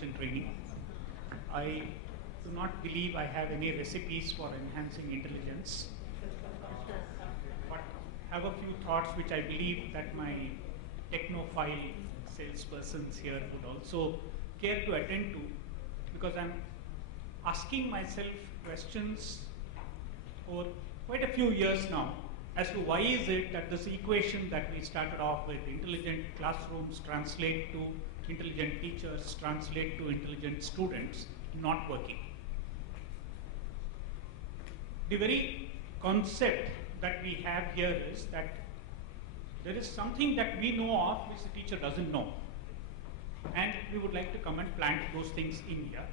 research and training. I do not believe I have any recipes for enhancing intelligence, but have a few thoughts which I believe that my technophile salespersons here would also care to attend to, because I'm asking myself questions for quite a few years now as to why is it that this equation that we started off with, intelligent classrooms translate to intelligent teachers, translate to intelligent students, not working. The very concept that we have here is that there is something that we know of which the teacher doesn't know. And we would like to come and plant those things in here.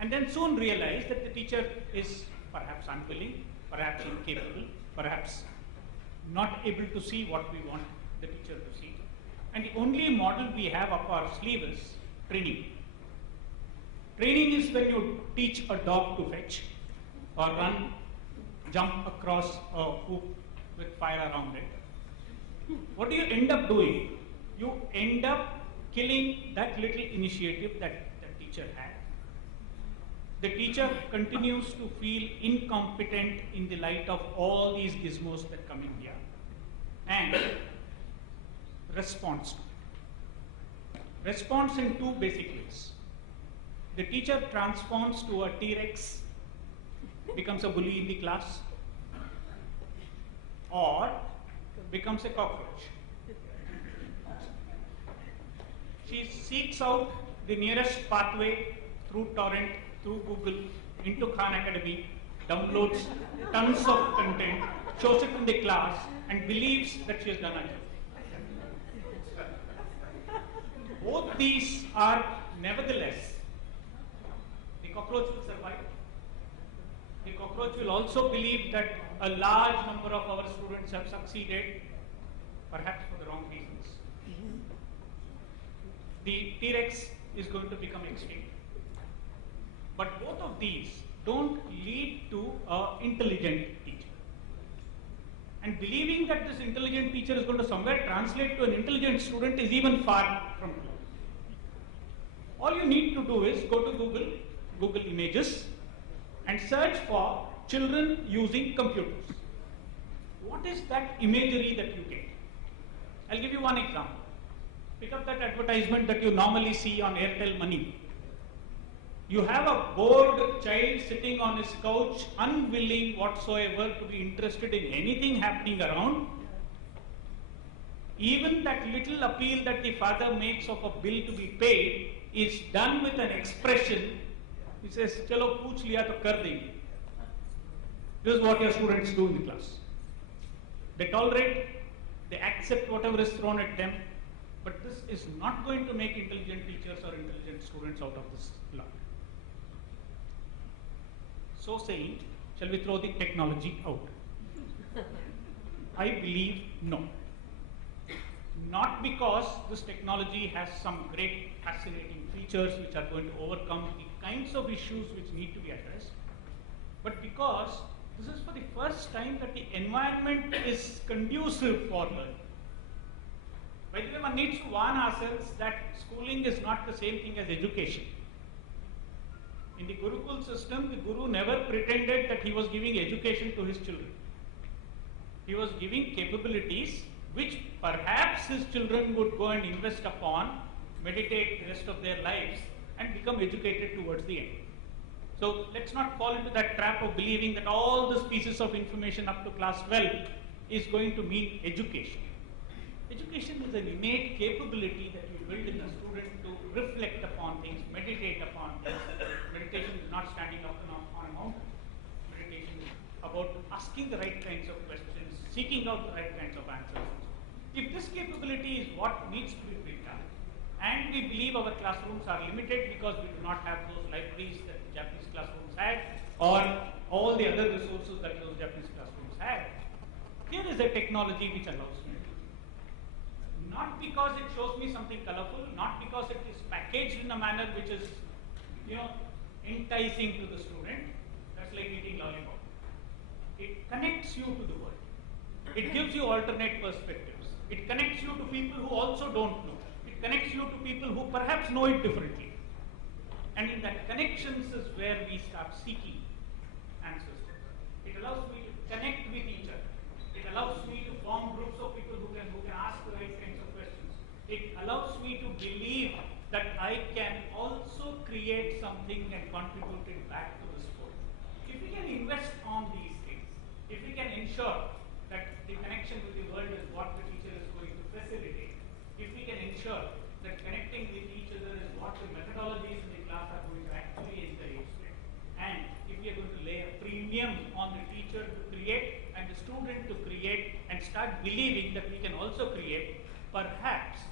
And then soon realize that the teacher is perhaps unwilling, perhaps incapable, perhaps not able to see what we want the teacher to see. And the only model we have up our sleeve is training. Training is when you teach a dog to fetch or run, jump across a hoop with fire around it. What do you end up doing? You end up killing that little initiative that the teacher had. The teacher continues to feel incompetent in the light of all these gizmos that come in here and responds to it. Responds in two basic ways. The teacher transforms to a T-Rex, becomes a bully in the class, or becomes a cockroach. She seeks out the nearest pathway through torrent, through Google, into Khan Academy, downloads tons of content, shows it in the class, and believes that she has done her job. Both these are nevertheless, the cockroach will survive. The cockroach will also believe that a large number of our students have succeeded, perhaps for the wrong reasons. The T-Rex is going to become extinct. But both of these don't lead to an intelligent teacher. And believing that this intelligent teacher is going to somewhere translate to an intelligent student is even far from true. All you need to do is go to Google Images, and search for children using computers. What is that imagery that you get? I'll give you one example. Pick up that advertisement that you normally see on Airtel Money. You have a bored child sitting on his couch, unwilling whatsoever to be interested in anything happening around. Even that little appeal that the father makes of a bill to be paid is done with an expression. He says, "Chalo, pooch liya to kar denge." This is what your students do in the class. They tolerate, they accept whatever is thrown at them, but this is not going to make intelligent teachers or intelligent students out of this lot. So saying, shall we throw the technology out? I believe no. Not because this technology has some great fascinating features which are going to overcome the kinds of issues which need to be addressed, but because this is for the first time that the environment is conducive for learning. By the way, one needs to warn ourselves that schooling is not the same thing as education. In the Gurukul system, the Guru never pretended that he was giving education to his children. He was giving capabilities which perhaps his children would go and invest upon, meditate the rest of their lives, and become educated towards the end. So let's not fall into that trap of believing that all these pieces of information up to class 12 is going to mean education. Education is an innate capability that you build in a student to reflect upon things, meditate upon things. Meditation is not standing up on a mountain. Meditation is about asking the right kinds of questions, seeking out the right kinds of answers. If this capability is what needs to be built up, and we believe our classrooms are limited because we do not have those libraries that the Japanese classrooms had, or all the other resources that those Japanese classrooms had, here is a technology which allows me to do. Not because it shows me something colorful, not because it is packaged in a manner which is, enticing to the student. That's like eating lollipop. It connects you to the world. It gives you alternate perspectives. It connects you to people who also don't know. It connects you to people who perhaps know it differently. And in that connections is where we start seeking answers. It allows me to connect with each other. It allows me to form groups of people who can ask the right kinds of questions. It allows me to believe that I can also create something and contribute it back to the sport. If we can invest on these things, if we can ensure that the connection with the world is what the teacher is going to facilitate, if we can ensure that connecting with each other is what the methodologies in the class are going to actually encourage, and if we are going to lay a premium on the teacher to create and the student to create and start believing that we can also create, perhaps